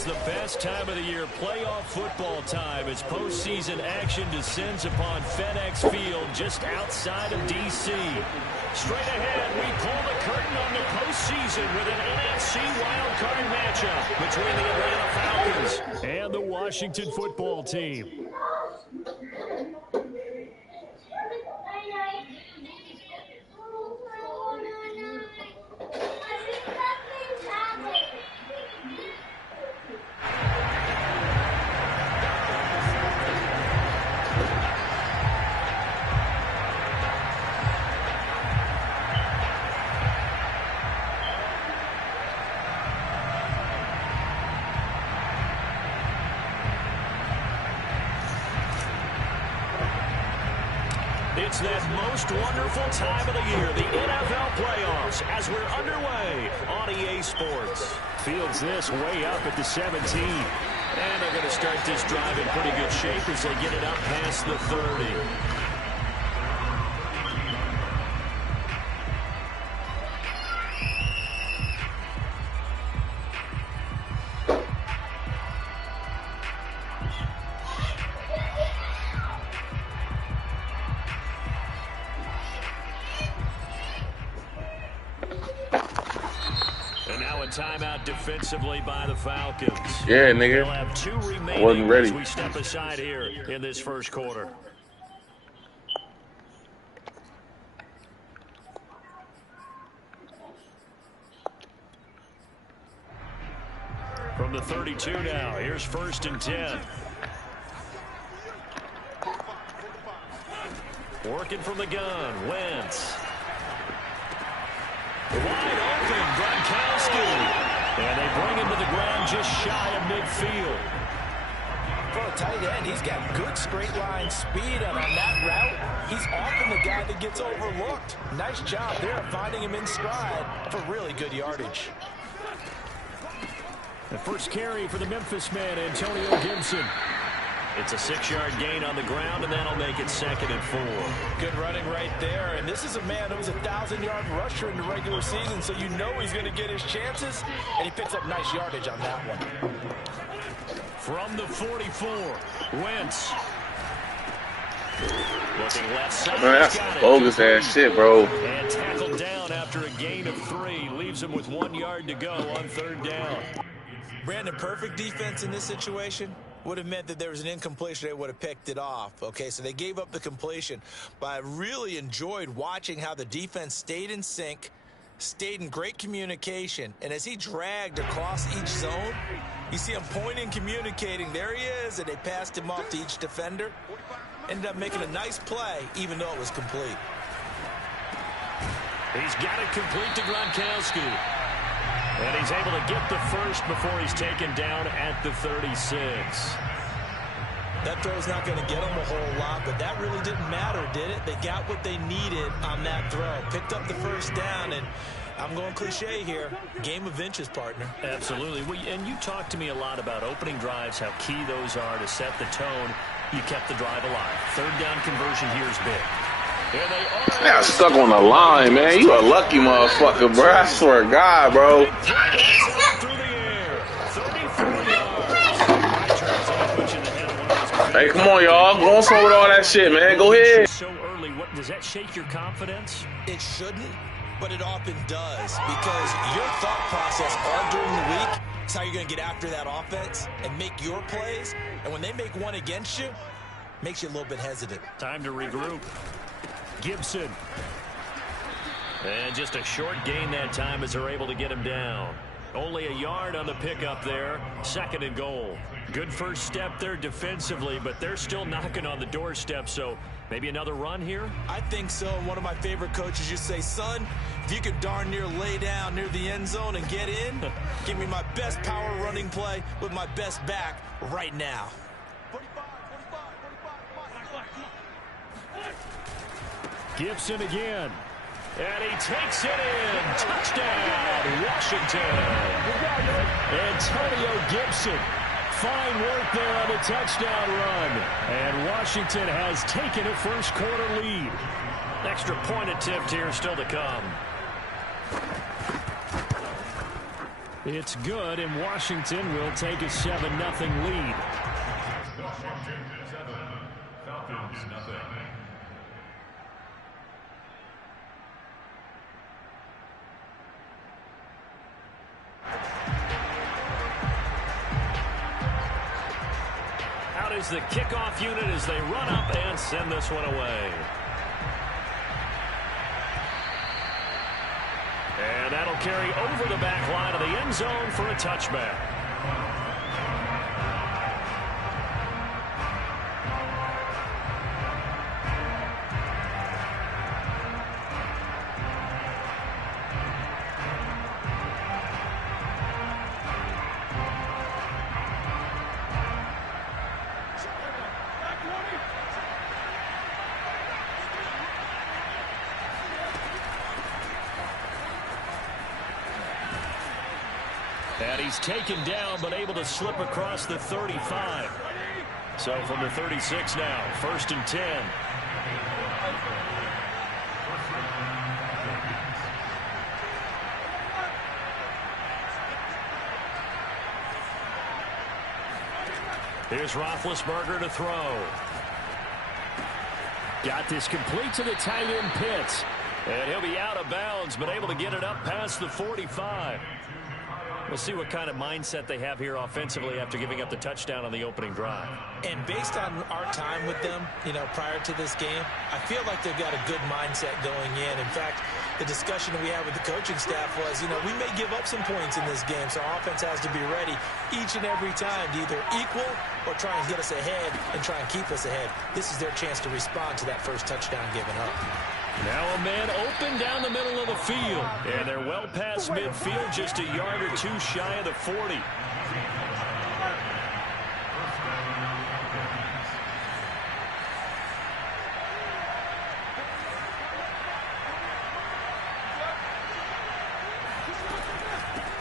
It's the best time of the year, playoff football time, as postseason action descends upon FedEx Field just outside of D.C. Straight ahead, we pull the curtain on the postseason with an NFC wildcard matchup between the Atlanta Falcons and the Washington football team. It's that most wonderful time of the year, the NFL playoffs, as we're underway on EA Sports. Fields this way up at the 17. And they're going to start this drive in pretty good shape as they get it up past the 30. Timeout defensively by the Falcons. Yeah, nigga. They'll have two remaining wasn't ready. as we step aside here in this first quarter. From the 32 now, here's 1st and 10. Working from the gun, Wentz. Wide open, Gronkowski. And they bring him to the ground just shy of midfield. For a tight end, he's got good straight line speed, and on that route, he's often the guy that gets overlooked. Nice job there finding him in stride for really good yardage. The first carry for the Memphis man, Antonio Gibson. It's a 6-yard gain on the ground, and that'll make it 2nd and 4. Good running right there, and this is a man who was a 1,000-yard rusher in the regular season, so you know he's going to get his chances, and he picks up nice yardage on that one. From the 44, Wentz. Looking left side. Man, that's bogus-ass shit, bro. And tackled down after a gain of 3. Leaves him with 1 yard to go on 3rd down. Brandon, perfect defense in this situation would have meant that there was an incompletion. They would have picked it off. Okay, so they gave up the completion. But I really enjoyed watching how the defense stayed in sync, stayed in great communication. And as he dragged across each zone, you see him pointing, communicating. There he is, and they passed him off to each defender. Ended up making a nice play, even though it was complete. He's got it complete to Gronkowski. And he's able to get the first before he's taken down at the 36. That throw's not going to get them a whole lot, but that really didn't matter, did it? They got what they needed on that throw. Picked up the first down, and I'm going cliche here. Game of inches, partner. Absolutely. And you talked to me a lot about opening drives, how key those are to set the tone. You kept the drive alive. 3rd down conversion here is big. I got stuck on the line, man. You a lucky motherfucker, bro. I swear to God, bro. Hey, come on, y'all. Go on somewhere with all that shit, man. Go ahead. So early, what does that shake your confidence? It shouldn't, but it often does, because your thought process all during the week is how you're going to get after that offense and make your plays. And when they make one against you, makes you a little bit hesitant. Time to regroup. Gibson. And just a short gain that time as they're able to get him down. Only a yard on the pickup there. 2nd and goal. Good first step there defensively, but they're still knocking on the doorstep, so maybe another run here? I think so. One of my favorite coaches used to say, son, if you could darn near lay down near the end zone and get in, give me my best power running play with my best back right now. Gibson again. And he takes it in. Touchdown, Washington. Antonio Gibson. Fine work there on the touchdown run. And Washington has taken a first quarter lead. Extra point attempt here still to come. It's good, and Washington will take a 7-0 lead. Washington 7, Falcons nothing. Out is the kickoff unit as they run up and send this one away. And that'll carry over the back line of the end zone for a touchback. And he's taken down, but able to slip across the 35. So from the 36 now, 1st and 10. Here's Roethlisberger to throw. Got this complete to the tight end Pitts. And he'll be out of bounds, but able to get it up past the 45. We'll see what kind of mindset they have here offensively after giving up the touchdown on the opening drive. And based on our time with them, prior to this game, I feel like they've got a good mindset going in. In fact, the discussion that we had with the coaching staff was, we may give up some points in this game, so our offense has to be ready each and every time to either equal or try and get us ahead and try and keep us ahead. This is their chance to respond to that first touchdown given up. Now a man open down the middle of the field. And they're well past midfield, just a yard or two shy of the 40.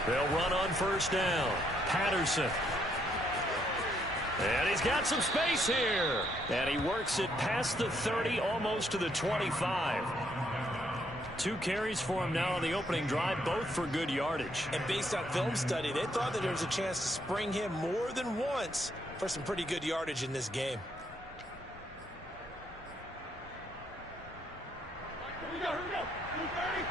They'll run on 1st down. Patterson. And he's got some space here. And he works it past the 30, almost to the 25. 2 carries for him now on the opening drive, both for good yardage. And based on film study, they thought that there was a chance to spring him more than once for some pretty good yardage in this game. Here we go. 230.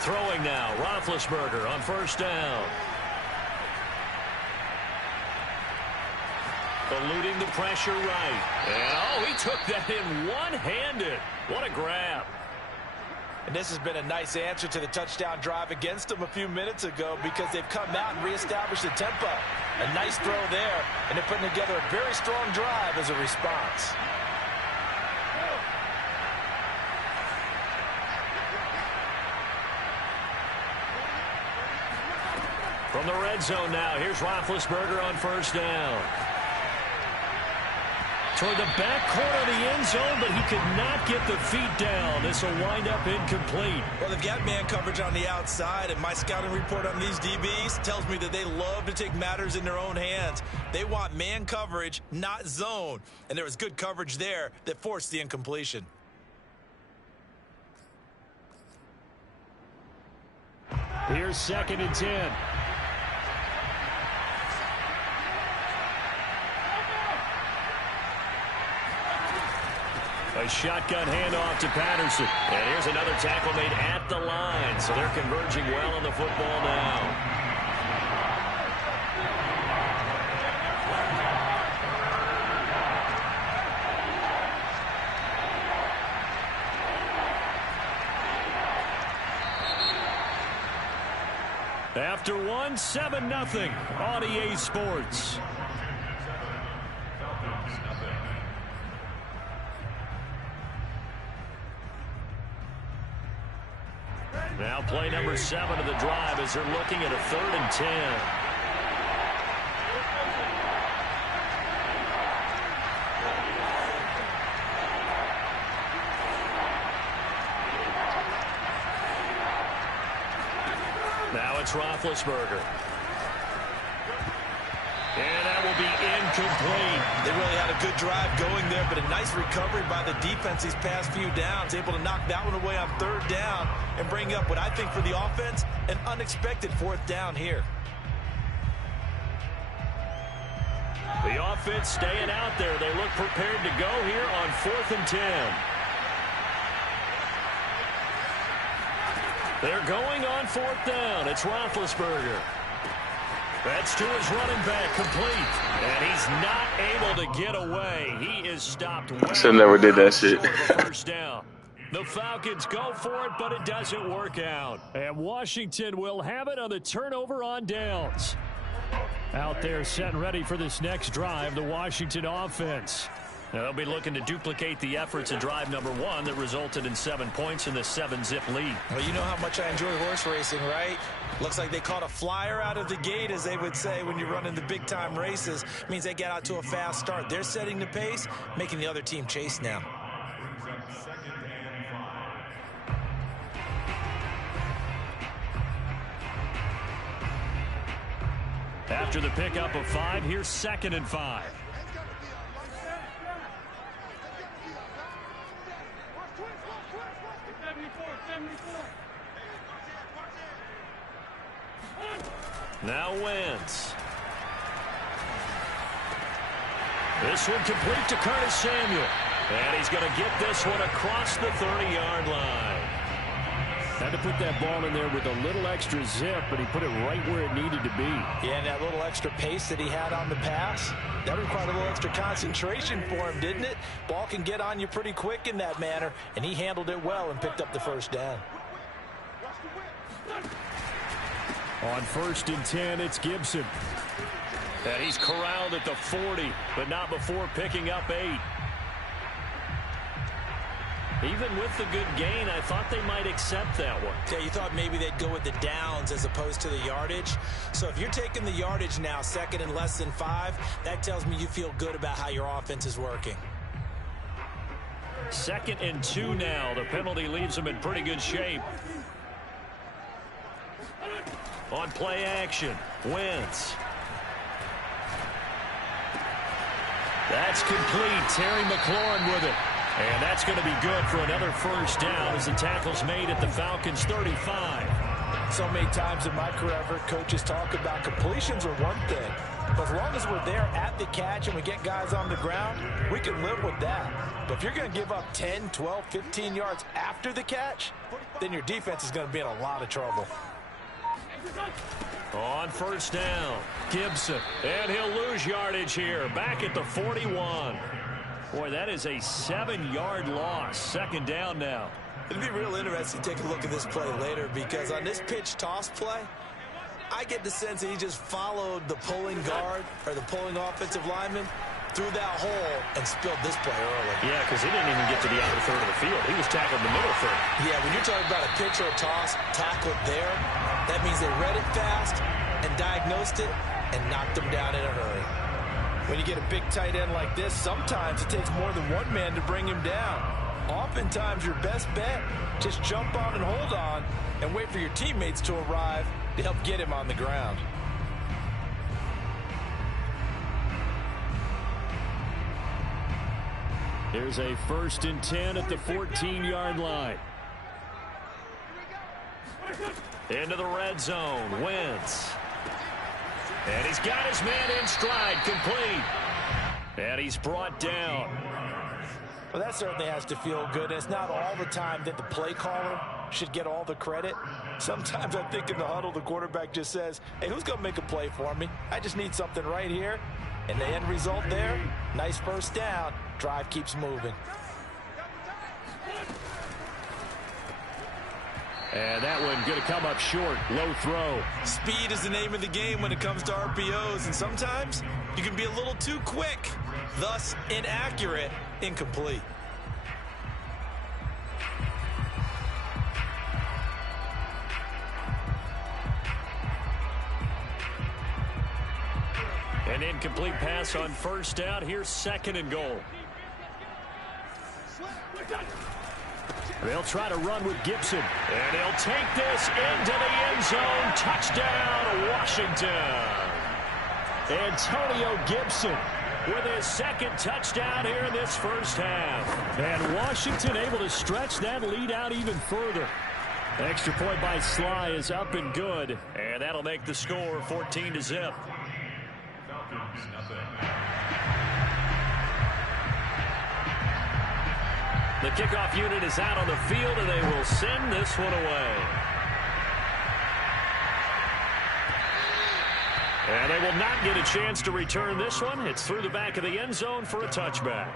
Throwing now, Roethlisberger on 1st down. Eluding the pressure right. And, he took that in one-handed. What a grab. And this has been a nice answer to the touchdown drive against them a few minutes ago because they've come out and reestablished the tempo. A nice throw there, and they're putting together a very strong drive as a response. From the red zone now, here's Roethlisberger on 1st down. Toward the back corner of the end zone, but he could not get the feet down. This will wind up incomplete. Well, they've got man coverage on the outside, and my scouting report on these DBs tells me that they love to take matters in their own hands. They want man coverage, not zone. And there was good coverage there that forced the incompletion. Here's 2nd and 10. A shotgun handoff to Patterson. And here's another tackle made at the line. So they're converging well on the football now. After 1, 7-0 on EA Sports. Now play number 7 of the drive as they're looking at a 3rd and 10. Now it's Roethlisberger. And that will be incomplete. They really had a a good drive going there, but a nice recovery by the defense these past few downs, able to knock that one away on third down and bring up what I think for the offense, an unexpected fourth down here. The offense staying out there. They look prepared to go here on 4th and 10. They're going on 4th down. It's Roethlisberger. That's to his running back, complete. And he's not able to get away. He is stopped well. Still never did that shit. First down. The Falcons go for it, but it doesn't work out. And Washington will have it on the turnover on downs. Out there set and ready for this next drive, the Washington offense. Now they'll be looking to duplicate the efforts in drive number 1 that resulted in 7 points in the 7-zip lead. Well, you know how much I enjoy horse racing, right? Looks like they caught a flyer out of the gate, as they would say when you're running the big-time races. It means they get out to a fast start. They're setting the pace, making the other team chase now. After the pickup of 5, here's 2nd and 5. Now Wentz. This one complete to Curtis Samuel. And he's going to get this one across the 30-yard line. Had to put that ball in there with a little extra zip, but he put it right where it needed to be. Yeah, and that little extra pace that he had on the pass, that required a little extra concentration for him, didn't it? Ball can get on you pretty quick in that manner, and he handled it well and picked up the first down. On 1st and 10, it's Gibson. And he's corralled at the 40, but not before picking up 8. Even with the good gain, I thought they might accept that one. Yeah, you thought maybe they'd go with the downs as opposed to the yardage. So if you're taking the yardage now, 2nd and less than 5, that tells me you feel good about how your offense is working. 2nd and 2 now. The penalty leaves them in pretty good shape. On play action, Wentz. That's complete. Terry McLaurin with it. And that's going to be good for another first down as the tackle's made at the Falcons' 35. So many times in my career, I've heard coaches talk about completions are one thing. But as long as we're there at the catch and we get guys on the ground, we can live with that. But if you're going to give up 10, 12, 15 yards after the catch, then your defense is going to be in a lot of trouble. On first down, Gibson. And he'll lose yardage here. Back at the 41. Boy, that is a 7-yard loss. 2nd down now. It'll be real interesting to take a look at this play later, because on this pitch toss play, I get the sense that he just followed the pulling guard or the pulling offensive lineman through that hole and spilled this play early. Yeah, because he didn't even get to the outer third of the field. He was tackled in the middle third. Yeah, when you're talking about a pitch or a toss tackled there, that means they read it fast and diagnosed it and knocked him down in a hurry. When you get a big tight end like this, sometimes it takes more than one man to bring him down. Oftentimes, your best bet, just jump on and hold on and wait for your teammates to arrive to help get him on the ground. Here's a 1st and 10 at the 14-yard line. Into the red zone, Wentz. And he's got his man in stride, complete. And he's brought down. Well, that certainly has to feel good. It's not all the time that the play caller should get all the credit. Sometimes I think in the huddle, the quarterback just says, hey, who's going to make a play for me? I just need something right here. And the end result there, nice first down. Drive keeps moving. And that one going to come up short. Low throw. Speed is the name of the game when it comes to RPOs. And sometimes you can be a little too quick. Thus, inaccurate, incomplete. An incomplete pass on first down. Here's 2nd and goal. They'll try to run with Gibson. And he'll take this into the end zone. Touchdown, Washington. Antonio Gibson with his second touchdown here in this first half. And Washington able to stretch that lead out even further. Extra point by Sly is up and good. And that'll make the score 14-0. Falcons, nothing. The kickoff unit is out on the field, and they will send this one away. And they will not get a chance to return this one. It's through the back of the end zone for a touchback.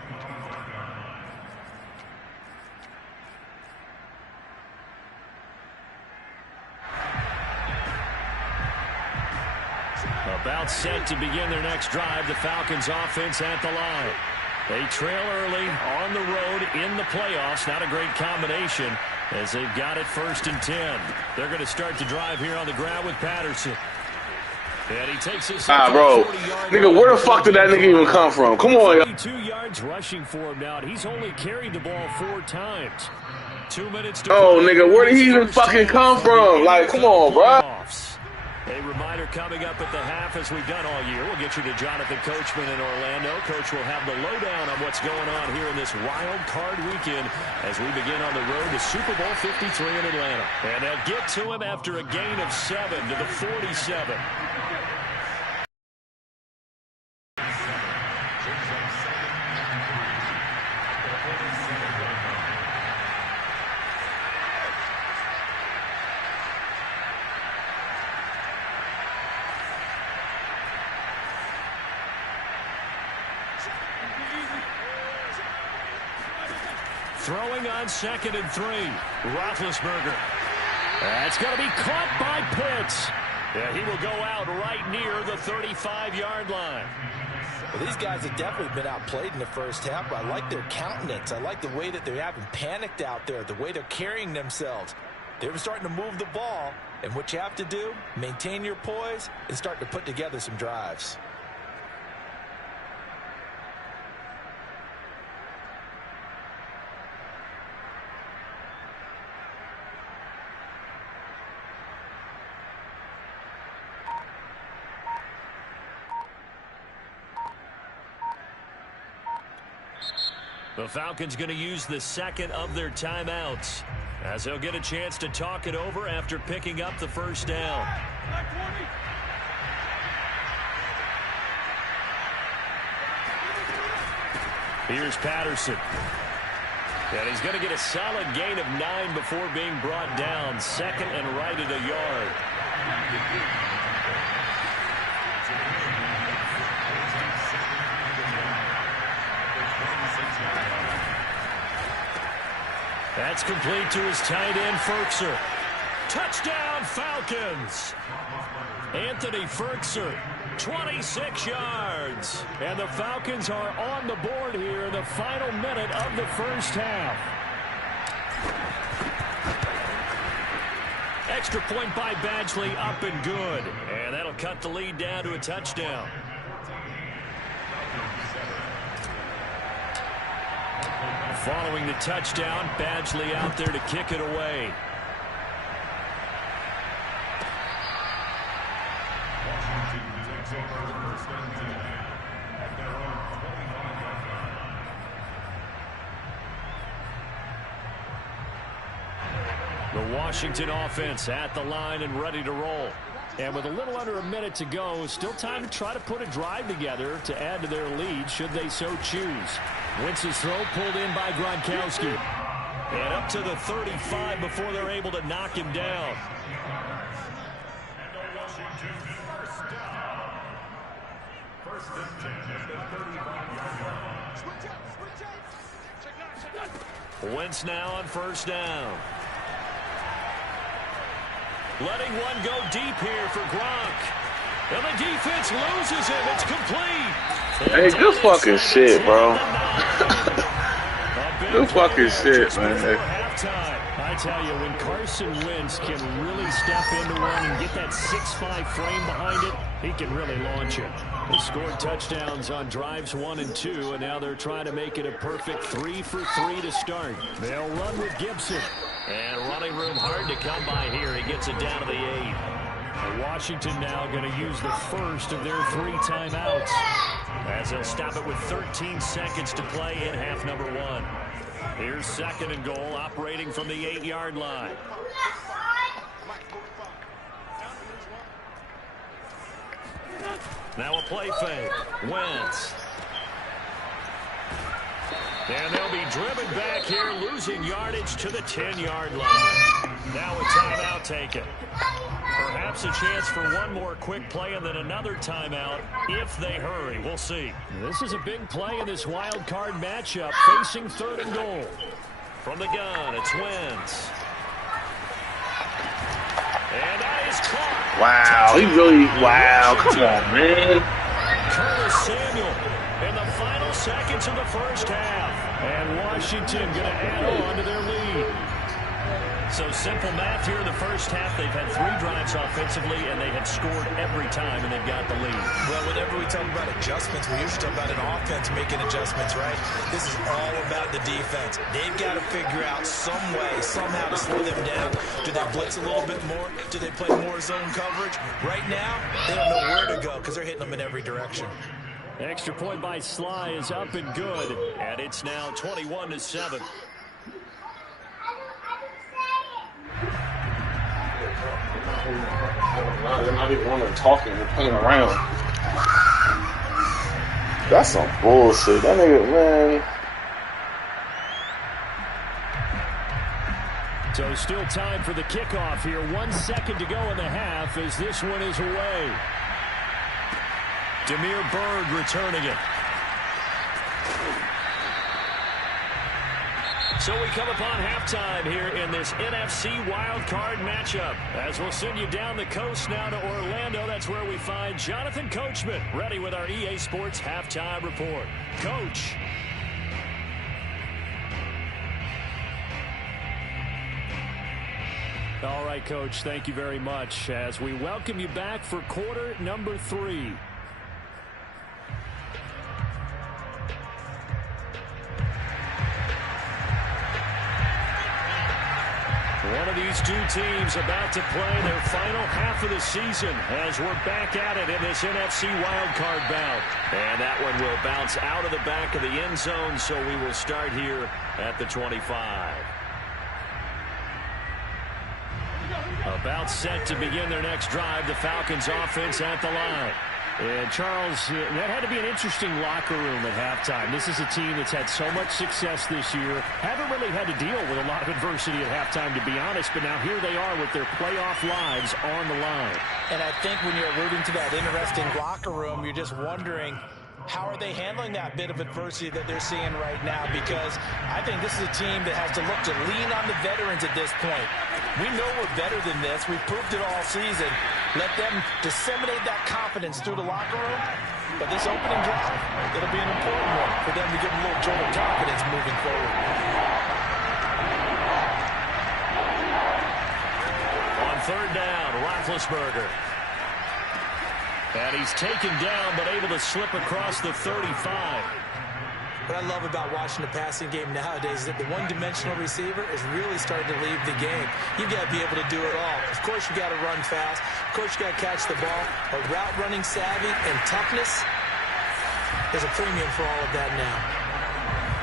About set to begin their next drive. The Falcons offense at the line. They trail early on the road in the playoffs. Not a great combination as they've got it 1st and 10. They're going to start the drive here on the ground with Patterson. And he takes this bro. Nigga, where the fuck did that nigga even come from? Come on, yo. 32 yards rushing for him now. And he's only carried the ball 4 times. 2 minutes to Oh, nigga, where did he even fucking come from? Like, come on, bro. A reminder coming up at the half, as we've done all year. We'll get you to Jonathan Coachman in Orlando. Coach will have the lowdown on what's going on here in this wild card weekend as we begin on the road to Super Bowl 53 in Atlanta. And they'll get to him after a gain of 7 to the 47. Throwing on 2nd and 3. Roethlisberger. That's going to be caught by Pitts. Yeah, he will go out right near the 35-yard line. Well, these guys have definitely been outplayed in the first half, but I like their countenance. I like the way that they're having panicked out there, the way they're carrying themselves. They're starting to move the ball, and what you have to do, maintain your poise and start to put together some drives. The Falcons going to use the second of their timeouts as they'll get a chance to talk it over after picking up the first down. Here's Patterson. And he's going to get a solid gain of 9 before being brought down. 2nd and right at a yard. That's complete to his tight end, Firkser. Touchdown, Falcons. Anthony Firkser, 26 yards. And the Falcons are on the board here in the final minute of the first half. Extra point by Badgley, up and good. And that'll cut the lead down to a touchdown. Following the touchdown, Badgley out there to kick it away. The Washington offense at the line and ready to roll. And with a little under a minute to go, still time to try to put a drive together to add to their lead should they so choose. Wentz's throw pulled in by Gronkowski. And up to the 35 before they're able to knock him down. Wentz now on first down. Letting one go deep here for Gronk. And the defense loses him. It's complete. Hey, good fucking shit, bro. Good fucking shit, man. I tell you, when Carson Wentz can really step into one and get that 6'5" frame behind it, he can really launch it. They scored touchdowns on drives 1 and 2, and now they're trying to make it a perfect 3 for 3 to start. They'll run with Gibson. And running room hard to come by here. He gets it down to the 8. Washington now going to use the first of their 3 timeouts. as they'll stop it with 13 seconds to play in half number 1. Here's 2nd and goal, operating from the 8-yard line. Now a play fake. Wentz. And they'll be driven back here, losing yardage to the 10-yard line. Now a timeout taken. Perhaps a chance for one more quick play and then another timeout if they hurry. We'll see. This is a big play in this wild card matchup, facing 3rd and goal. From the gun, it's Wentz. And that is caught. Wow, he really, wow, come on, man. Curtis Samuel in the final seconds of the first half. And Washington going to add on to their lead. So simple math here in the first half. They've had 3 drives offensively, and they have scored every time, and they've got the lead. Well, whenever we talk about adjustments, we usually talk about an offense making adjustments, right? This is all about the defense. They've got to figure out some way, somehow to slow them down. Do they blitz a little bit more? Do they play more zone coverage? Right now, they don't know where to go because they're hitting them in every direction. Extra point by Sly is up and good, and it's now 21-7. They're not even wanting to talking. They're playing around. That's some bullshit. That nigga, man. So still time for the kickoff here. 1 second to go in the half as this one is away. Demir Bird returning it. So we come upon halftime here in this NFC wildcard matchup. As we'll send you down the coast now to Orlando, that's where we find Jonathan Coachman, ready with our EA Sports halftime report. Coach. All right, Coach, thank you very much as we welcome you back for quarter number 3. One of these two teams about to play their final half of the season as we're back at it in this NFC wildcard bout. And that one will bounce out of the back of the end zone, so we will start here at the 25. About set to begin their next drive, the Falcons offense at the line. And Charles, that had to be an interesting locker room at halftime. This is a team that's had so much success this year. Haven't really had to deal with a lot of adversity at halftime, to be honest. But now here they are with their playoff lives on the line. And I think when you're alluding to that interesting locker room, you're just wondering, how are they handling that bit of adversity that they're seeing right now? Because I think this is a team that has to look to lean on the veterans at this point. We know we're better than this. We've proved it all season. Let them disseminate that confidence through the locker room. But this opening drive, it'll be an important one for them to give them a little jolt of confidence moving forward. On 3rd down, Roethlisberger. And he's taken down, but able to slip across the 35. What I love about watching the passing game nowadays is that the one-dimensional receiver is really starting to leave the game. You've got to be able to do it all. Of course, you got to run fast. Of course, you got to catch the ball. But route running savvy and toughness, there's a premium for all of that now.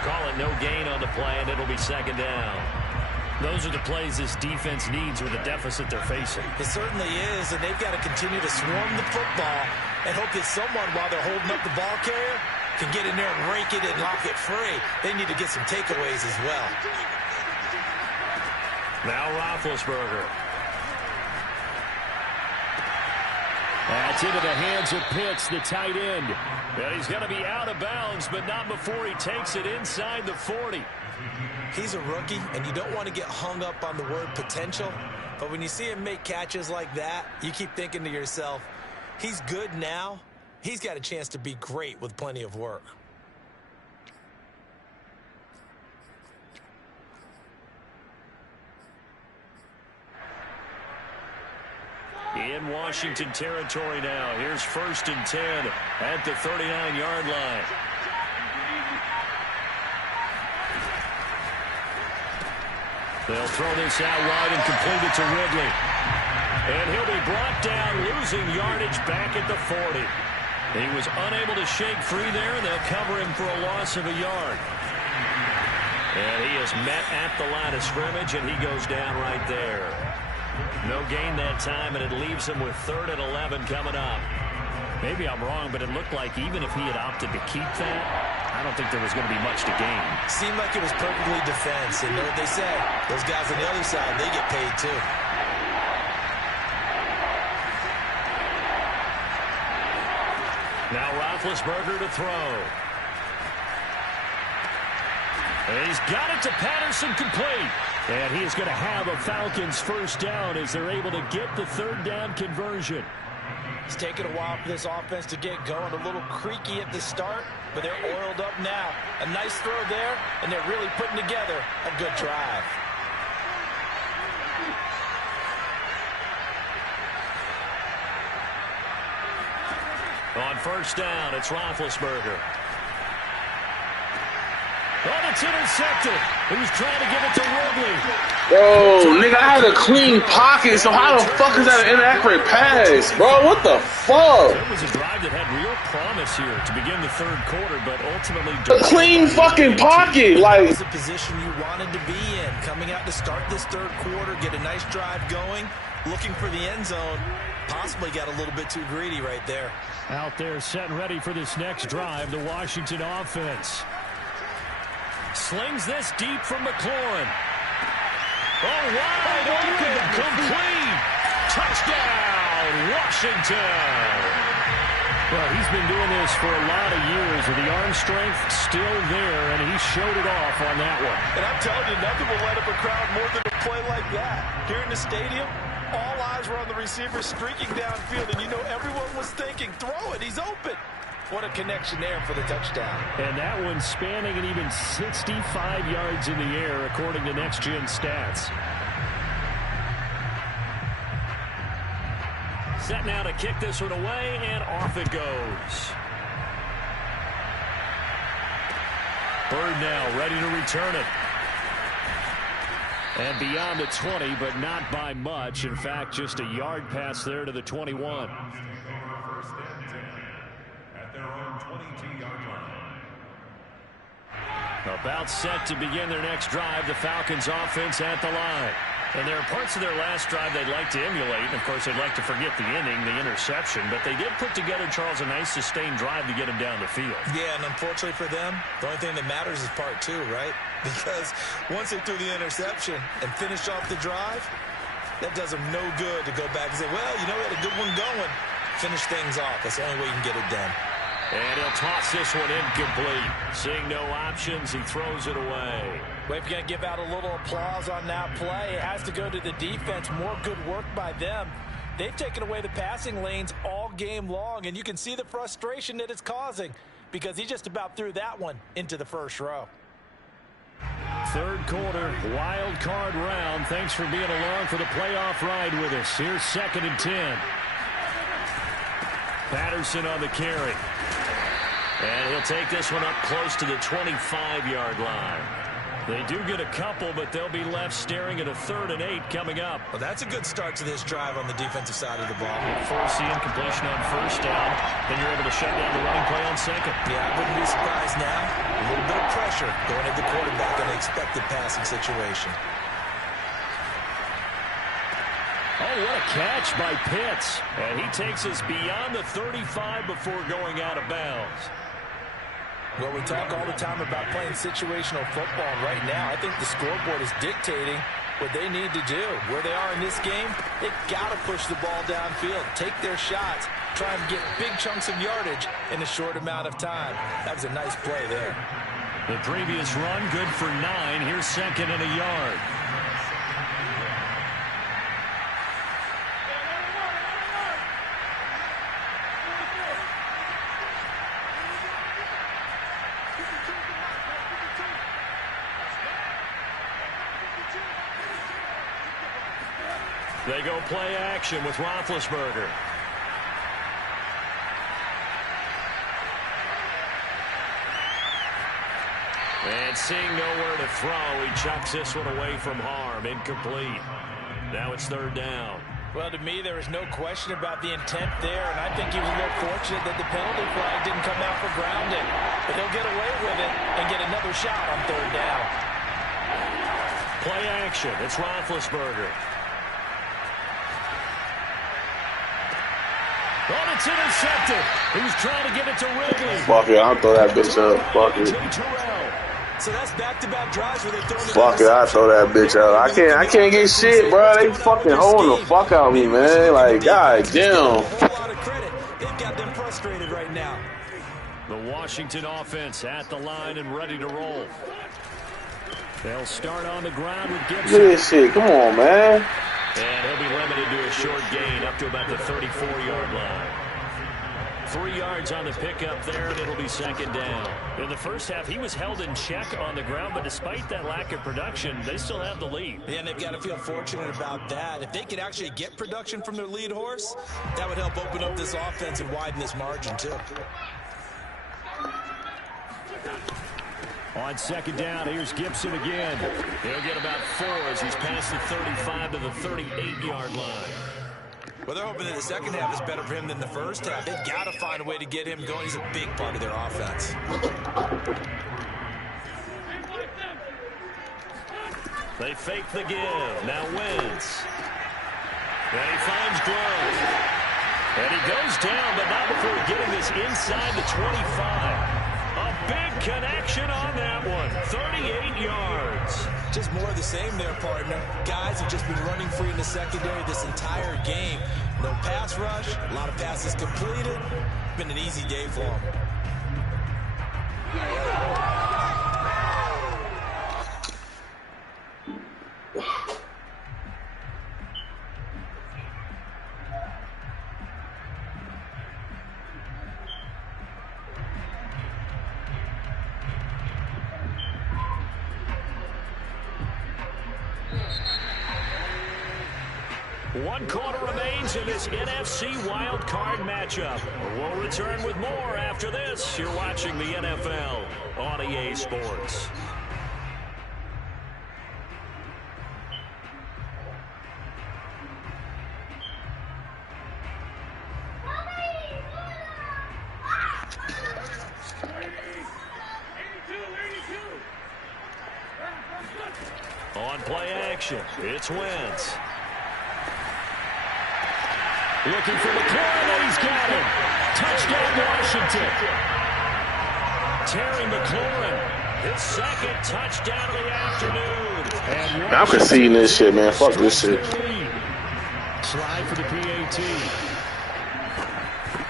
Call it no gain on the play, and it'll be 2nd down. Those are the plays this defense needs with the deficit they're facing. It certainly is, and they've got to continue to swarm the football and hope that someone, while they're holding up the ball carrier, can get in there and rake it and lock it free. They need to get some takeaways as well. Now Roethlisberger. That's into the hands of Pitts, the tight end. And he's going to be out of bounds, but not before he takes it inside the 40. He's a rookie, and you don't want to get hung up on the word potential. But when you see him make catches like that, you keep thinking to yourself, he's good now. He's got a chance to be great with plenty of work. In Washington territory now. Here's 1st and 10 at the 39-yard line. They'll throw this out wide and complete it to Ridley. And he'll be brought down, losing yardage back at the 40. He was unable to shake free there, and they'll cover him for a loss of a yard. And he is met at the line of scrimmage, and he goes down right there. No gain that time, and it leaves him with 3rd and 11 coming up. Maybe I'm wrong, but it looked like even if he had opted to keep that, I don't think there was going to be much to gain. Seemed like it was perfectly defense. And you know what they say? Those guys on the other side, they get paid too. Now Roethlisberger to throw. And he's got it to Patterson, complete. And he is going to have a Falcons first down as they're able to get the 3rd down conversion. It's taken a while for this offense to get going. A little creaky at the start, but they're oiled up now. A nice throw there, and they're really putting together a good drive. On first down, it's Roethlisberger. Oh, it's intercepted. He was trying to give it to Ridley. Bro, nigga, I had a clean pocket, so how the fuck is that an inaccurate pass? Bro, what the fuck? It was a drive that had real promise here to begin the 3rd quarter, but ultimately... A clean fucking pocket, like... It's a position you wanted to be in. Coming out to start this 3rd quarter, get a nice drive going, looking for the end zone. Possibly got a little bit too greedy right there. Out there set and ready for this next drive, the Washington offense. Slings this deep from McLaurin. Oh, wide open, complete. Touchdown, Washington. Well, he's been doing this for a lot of years with the arm strength still there, and he showed it off on that one. And I'm telling you, nothing will light up a crowd more than a play like that. Here in the stadium, all eyes were on the receiver streaking downfield, and you know everyone was thinking, throw it, he's open. What a connection there for the touchdown. And that one spanning an even 65 yards in the air, according to Next Gen Stats. Set now to kick this one away, and off it goes. Bird now ready to return it. And beyond the 20, but not by much. In fact, just a yard pass there to the 21. About set to begin their next drive, the Falcons offense at the line. And there are parts of their last drive they'd like to emulate. And of course, they'd like to forget the inning, the interception. But they did put together, Charles, a nice sustained drive to get him down the field. Yeah, and unfortunately for them, the only thing that matters is part 2, right? Because once they threw the interception and finished off the drive, that does them no good to go back and say, well, you know, we had a good one going. Finish things off. That's the only way you can get it done. And he'll toss this one incomplete. Seeing no options, he throws it away. Well, if you're going to give out a little applause on that play, it has to go to the defense. More good work by them. They've taken away the passing lanes all game long, and you can see the frustration that it's causing because he just about threw that one into the first row. 3rd quarter, wild card round. Thanks for being along for the playoff ride with us. Here's 2nd and 10. Patterson on the carry. And he'll take this one up close to the 25-yard line. They do get a couple, but they'll be left staring at a 3rd and 8 coming up. Well, that's a good start to this drive on the defensive side of the ball. Force the incompletion on first down. Then you're able to shut down the running play on 2nd. Yeah, I wouldn't be surprised now. A little bit of pressure going at the quarterback in an expected passing situation. Oh, what a catch by Pitts. And he takes us beyond the 35 before going out of bounds. Well, we talk all the time about playing situational football. Right now, I think the scoreboard is dictating what they need to do. Where they are in this game, they've got to push the ball downfield, take their shots, try and get big chunks of yardage in a short amount of time. That was a nice play there. The previous run, good for 9. Here's 2nd and a yard. They go play action with Roethlisberger. And seeing nowhere to throw, he chucks this one away from harm. Incomplete. Now it's 3rd down. Well, to me, there is no question about the intent there, and I think he was a little fortunate that the penalty flag didn't come out for grounding. But they'll get away with it and get another shot on third down. Play action. It's Roethlisberger. Oh, it's intercepted. He was trying to give it to Ridley. Fuck it, I'll throw that bitch up. Fuck it. So that's back-to-back drives where they throw it. Fuck it, I'll throw that bitch up. I can't get shit, bro. They fucking holding the fuck out of me, man. Like, god damn. A whole lot of credit. They've got them frustrated right now. The Washington offense at the line and ready to roll. They'll start on the ground with Gibson. Look at this shit. Come on, man. And he'll be limited to a short gain up to about the 34-yard line. 3 yards on the pickup there, and it'll be second down. In the first half, he was held in check on the ground, but despite that lack of production, they still have the lead. Yeah, and they've got to feel fortunate about that. If they could actually get production from their lead horse, that would help open up this offense and widen this margin, too. On second down, here's Gibson again. He'll get about 4 as he's past the 35 to the 38-yard line. Well, they're hoping that the second half is better for him than the first half. They've got to find a way to get him going. He's a big part of their offense. They fake the give. Now Wentz. And he finds Glove. And he goes down, but not before getting this inside the 25. A big connection on that one. 38 yards. Just more of the same there, partner. Guys have just been running free in the secondary this entire game. No pass rush, a lot of passes completed. Been an easy day for them. One quarter remains in this NFC wildcard matchup. We'll return with more after this. You're watching the NFL on EA Sports. On play action, it's Wentz. Looking for McLaurin, and he's got him. Touchdown, Washington. Terry McLaurin, his second touchdown of the afternoon. I'm conceding this shit, man. Fuck this shit. Slide for the PAT.